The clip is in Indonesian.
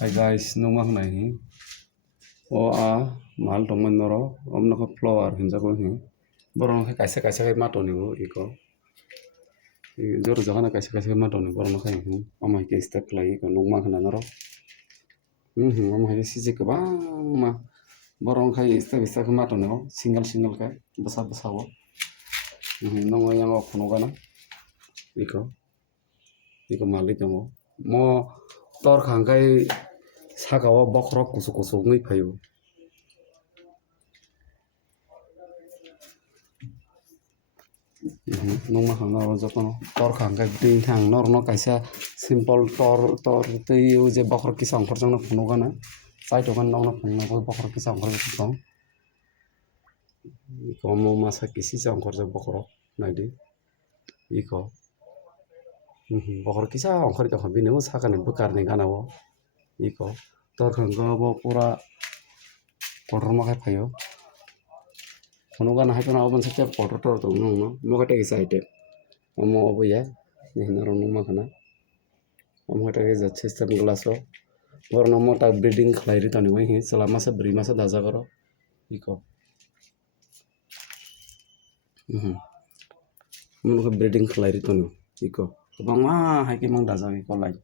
Hi guys, nung mak nai hi. O a mal tong man noro, om naka flower hinja ko hi. Borong hai kaisa kai mato ni bo iko. Jor jagana kaisa mato ni borong kai hi. Om hai ke step lai ko nung mak na noro. Om hai sije ke bang ma. Borong kai step mato ni bo single kai basa wo. Nong yang ok no kana. Iko. Iko mali tongo. Mo tor khang kai sakawa bokrok kusuk ngai phayo. Nung ma khang noro jotono tor khang kai ding thang nor no kaisa simple tor tei je bokrok ki song khorjong no phuno gana sai to gan nong no phung no bokrok ki song khorjong song iko mo masa kisi song khorjong bokrok naidi iko bokrok kisa song khorjong bini mo sakane bukar ni gana wo iko tor khang go bo pura kotor ma kai phayo phuno gana hai na oban sa kotor tor to nong no mo ka tei site omo obuya ni noro nung ma khana omo ka tei jaচ্ছে stem glaso borno mota breeding khlai ri toni hi sela masa bri masa daja goro iko mo ka breeding khlai ri toni iko bangma hai ki mang daja iko lai